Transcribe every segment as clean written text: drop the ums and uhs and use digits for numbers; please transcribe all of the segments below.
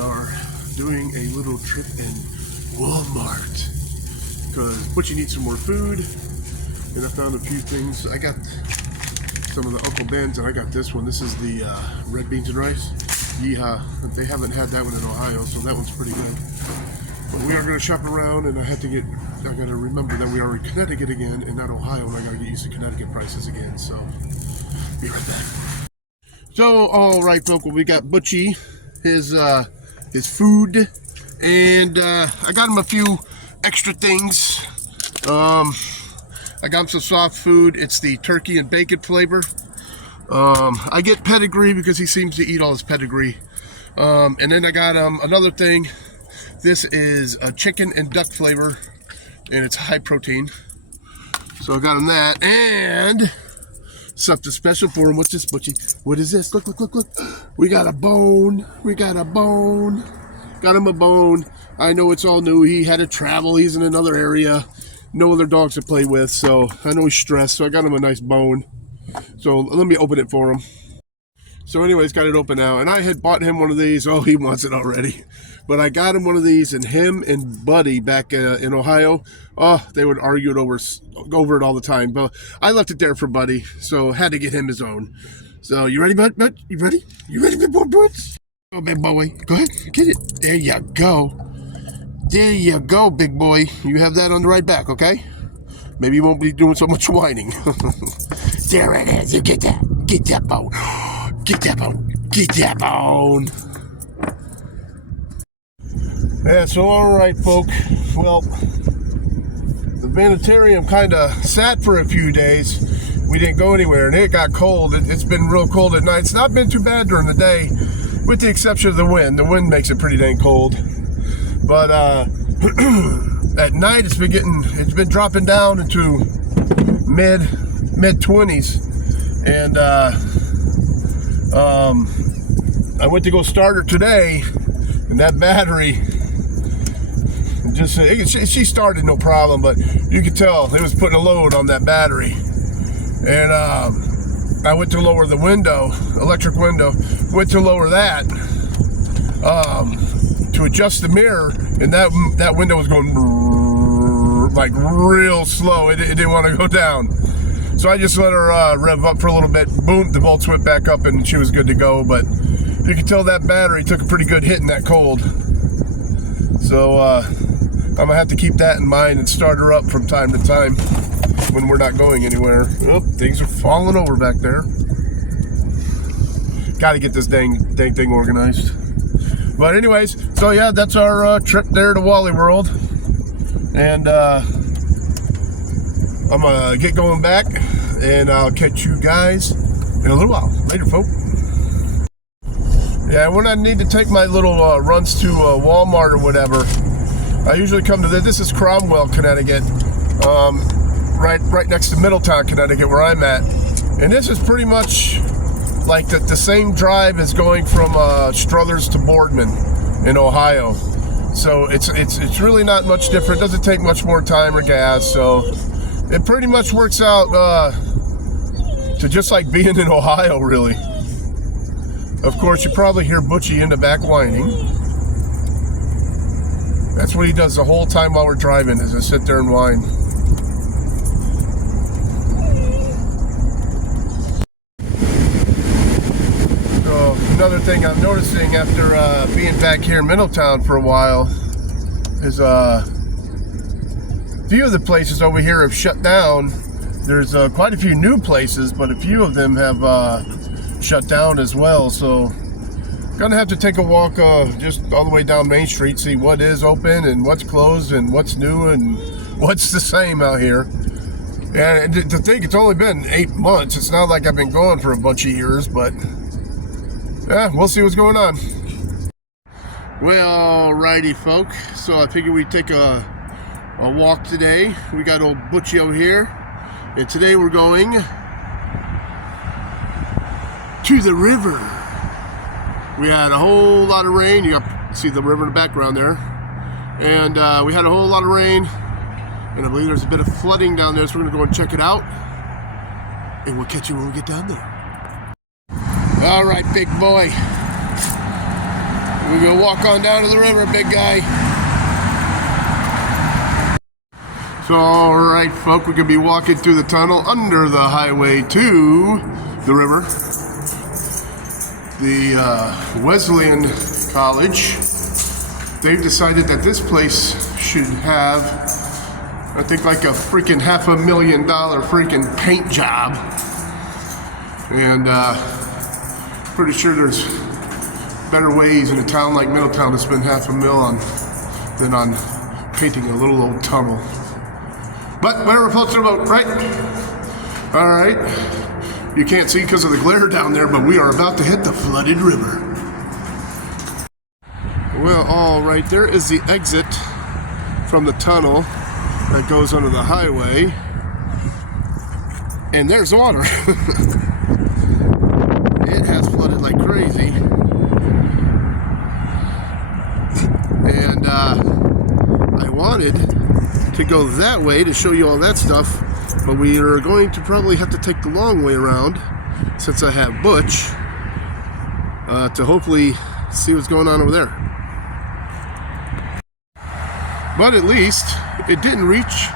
are doing a little trip in Wal-Mart because Butchie needs some more food, and I found a few things. I got some of the Uncle Ben's, and I got this one. This is the red beans and rice. Yeehaw. They haven't had that one in Ohio, so that one's pretty good. But we are going to shop around, and I got to remember that we are in Connecticut again and not Ohio, and I got to get used to Connecticut prices again, so be right back. So, all right, folks, well, we got Butchie, his food, and I got him a few extra things. I got him some soft food. It's the turkey and bacon flavor. I get pedigree because he seems to eat all his pedigree. And then I got him another thing. This is a chicken and duck flavor, and it's high protein. So I got him that, and something special for him. What's this, Butchie? What is this? Look, look, look, look. We got a bone. We got a bone. Got him a bone. I know it's all new. He had to travel. He's in another area. No other dogs to play with, so I know he's stressed. So I got him a nice bone. So let me open it for him. So anyways, got it open now. And I had bought him one of these. Oh, he wants it already. But I got him one of these, and him and Buddy back in Ohio, oh, they would argue it over it all the time. But I left it there for Buddy, so had to get him his own. So you ready, Bud? You ready? You ready, big boy, Butch? Oh, big boy. Go ahead, get it. There you go. There you go, big boy. You have that on the right back, okay? Maybe you won't be doing so much whining. There it is. You get that. Get that bone. Get that bone. Get that bone. Yeah, so all right, folk. Well, the Vanlife kind of sat for a few days. We didn't go anywhere, and it got cold. It's been real cold at night. It's not been too bad during the day, with the exception of the wind. The wind makes it pretty dang cold. But at night, it's been dropping down into mid 20s, and I went to go start her today, and that battery just she started no problem, but you could tell it was putting a load on that battery. And I went to lower the window, electric window, went to lower that to adjust the mirror, and that window was going like real slow. It didn't want to go down. So I just let her rev up for a little bit. Boom, the volts went back up, and she was good to go. But you can tell that battery took a pretty good hit in that cold. So I'm going to have to keep that in mind and start her up from time to time when we're not going anywhere. Oh, things are falling over back there. Got to get this dang thing organized. But anyways, so yeah, that's our trip there to Wally World. And I'm going to get going back, and I'll catch you guys in a little while. Later, folks. Yeah, when I need to take my little runs to Walmart or whatever, I usually come to this is Cromwell, Connecticut, right next to Middletown, Connecticut, where I'm at. And this is pretty much like the same drive as going from Struthers to Boardman in Ohio. So it's really not much different. It doesn't take much more time or gas, so it pretty much works out to just like being in Ohio, really. Of course, you probably hear Butchie in the back whining. That's what he does the whole time while we're driving, is to sit there and whine. So another thing I'm noticing after being back here in Middletown for a while is a few of the places over here have shut down. There's quite a few new places, but a few of them have shut down as well. So gonna have to take a walk just all the way down Main Street, see what is open and what's closed and what's new and what's the same out here. And to think it's only been 8 months, it's not like I've been going for a bunch of years, but yeah, we'll see what's going on. Well, alrighty, folk. So I figured we'd take a walk today. We got old Butchie over here, and today we're going to the river. We had a whole lot of rain. You see the river in the background there. And we had a whole lot of rain. And I believe there's a bit of flooding down there, so we're going to go and check it out. And we'll catch you when we get down there. All right, big boy. We're gonna walk on down to the river, big guy. So, alright, folk, we're gonna be walking through the tunnel under the highway to the river. The Wesleyan College, they've decided that this place should have, I think, like a freaking $500,000 freaking paint job. And pretty sure there's better ways in a town like Middletown to spend $500,000 than on painting a little old tunnel. But whatever floats your boat, right? All right. You can't see because of the glare down there, but we are about to hit the flooded river. Well, all right, there is the exit from the tunnel that goes under the highway. And there's the water. It has flooded like crazy. And I wanted to go that way to show you all that stuff, but we are going to probably have to take the long way around since I have Butch to hopefully see what's going on over there. But at least it didn't reach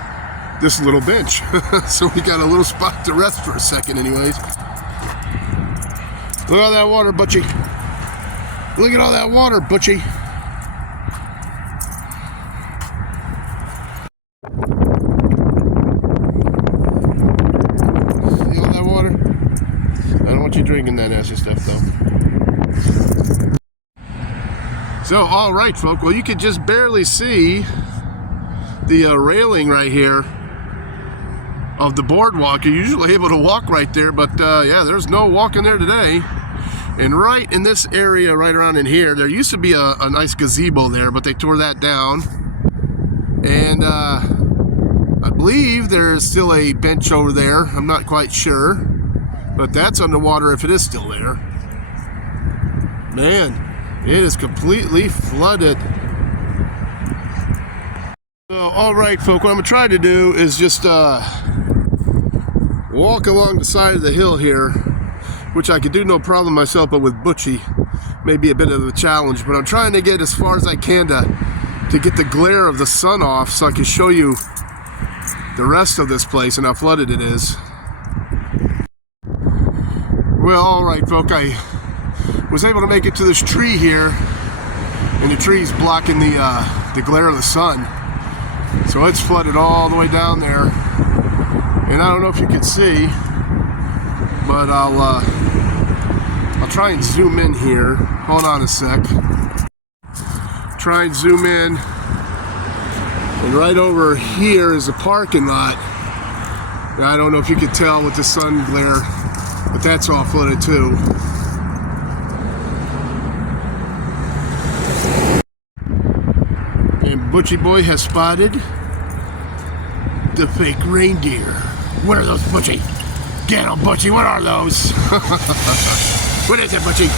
this little bench. So we got a little spot to rest for a second anyways. Look at all that water, Butchie. Look at all that water, Butchie. See all that water? I don't want you drinking that nasty stuff though. So, all right, folks. Well, you could just barely see the railing right here of the boardwalk. You're usually able to walk right there, but yeah, there's no walking there today. And right in this area, right around in here, there used to be a nice gazebo there, but they tore that down. And I believe there's still a bench over there. I'm not quite sure, but that's underwater if it is still there. Man, it is completely flooded. So, all right, folks, what I'm gonna try to do is just walk along the side of the hill here, which I could do no problem myself, but with Butchie may be a bit of a challenge. But I'm trying to get as far as I can to get the glare of the sun off so I can show you the rest of this place and how flooded it is. Well, all right, folks, I was able to make it to this tree here, and the tree's blocking the glare of the sun. So it's flooded all the way down there, and I don't know if you can see, but I'll try and zoom in here. Hold on a sec. Try and zoom in, and right over here is the parking lot. And I don't know if you can tell with the sun glare, but that's all flooded too. Butchie boy has spotted the fake reindeer. What are those, Butchie? Get them, Butchie. What are those? What is it, Butchie?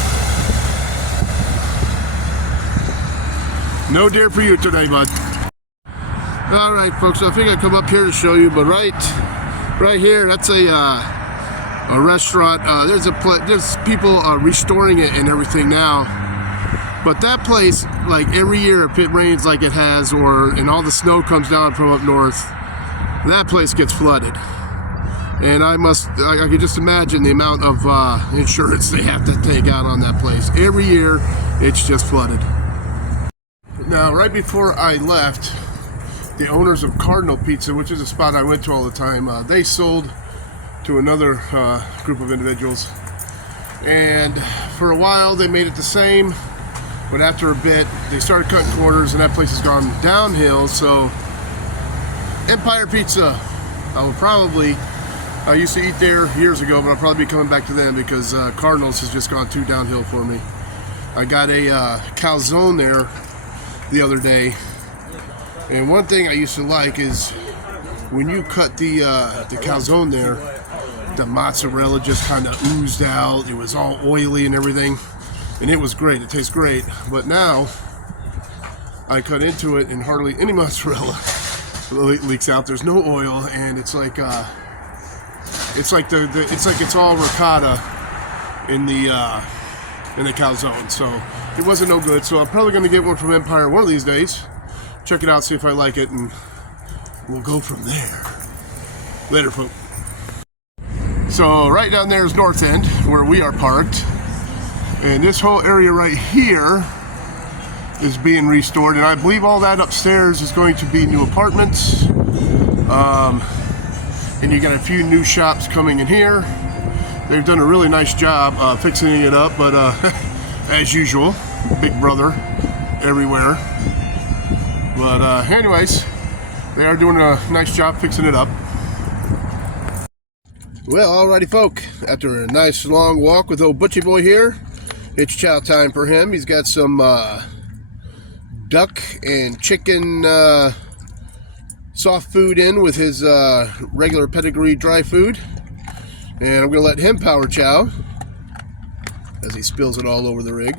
No deer for you today, bud. All right, folks. So I think I come up here to show you, but right here, that's a restaurant. There's people restoring it and everything now. But that place, like every year if it rains like it has, and all the snow comes down from up north, that place gets flooded. And I could just imagine the amount of insurance they have to take out on that place. Every year, it's just flooded. Now, right before I left, the owners of Cardinal Pizza, which is a spot I went to all the time, they sold to another group of individuals. And for a while, they made it the same. But after a bit, they started cutting corners, and that place has gone downhill. So, Empire Pizza, I used to eat there years ago, but I'll probably be coming back to them because Cardinals has just gone too downhill for me. I got a calzone there the other day, and one thing I used to like is when you cut the calzone there, the mozzarella just kind of oozed out. It was all oily and everything. And it was great. It tastes great. But now I cut into it and hardly any mozzarella leaks out. There's no oil, and it's like it's all ricotta in the calzone. So It wasn't no good, so I'm probably going to get one from Empire one of these days. Check it out, see if I like it, and we'll go from there. Later, folks. So right down there is North End, where we are parked. And this whole area right here is being restored, and I believe all that upstairs is going to be new apartments. And you got a few new shops coming in here. They've done a really nice job fixing it up, but as usual, big brother everywhere. But anyways, they are doing a nice job fixing it up. Well, alrighty folk, after a nice long walk with old Butchie boy here, it's chow time for him. He's got some duck and chicken soft food in with his regular pedigree dry food. And I'm going to let him power chow as he spills it all over the rig.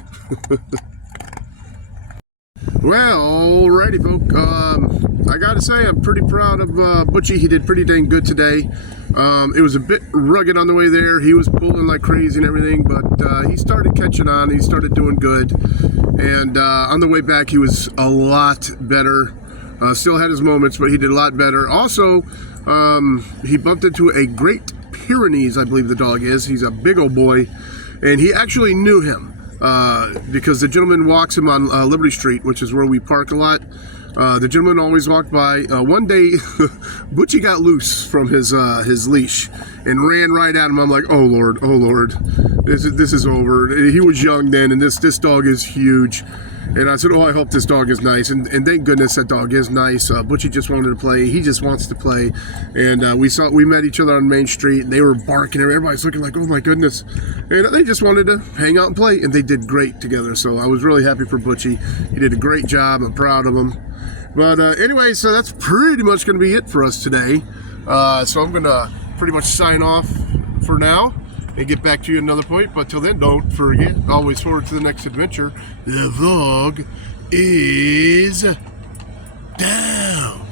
Well, alrighty folk, I gotta say I'm pretty proud of Butchie. He did pretty dang good today. It was a bit rugged on the way there. He was pulling like crazy and everything, but he started catching on. He started doing good, and on the way back he was a lot better. Still had his moments, but he did a lot better. Also, he bumped into a Great Pyrenees, I believe the dog is. He's a big old boy, and he actually knew him. Because the gentleman walks him on Liberty Street, which is where we park a lot. The gentleman always walked by. One day, Butchie got loose from his leash and ran right at him. I'm like, oh Lord, this is over. He was young then, and this dog is huge. And I said, oh, I hope this dog is nice. And thank goodness that dog is nice. Butchie just wanted to play. He just wants to play. And we met each other on Main Street, and they were barking. Everybody's looking like, oh my goodness. And they just wanted to hang out and play, and they did great together. So I was really happy for Butchie. He did a great job. I'm proud of him. But anyway, so that's pretty much going to be it for us today. So I'm going to pretty much sign off for now and get back to you at another point. But till then, don't forget, always forward to the next adventure. The vlog is down.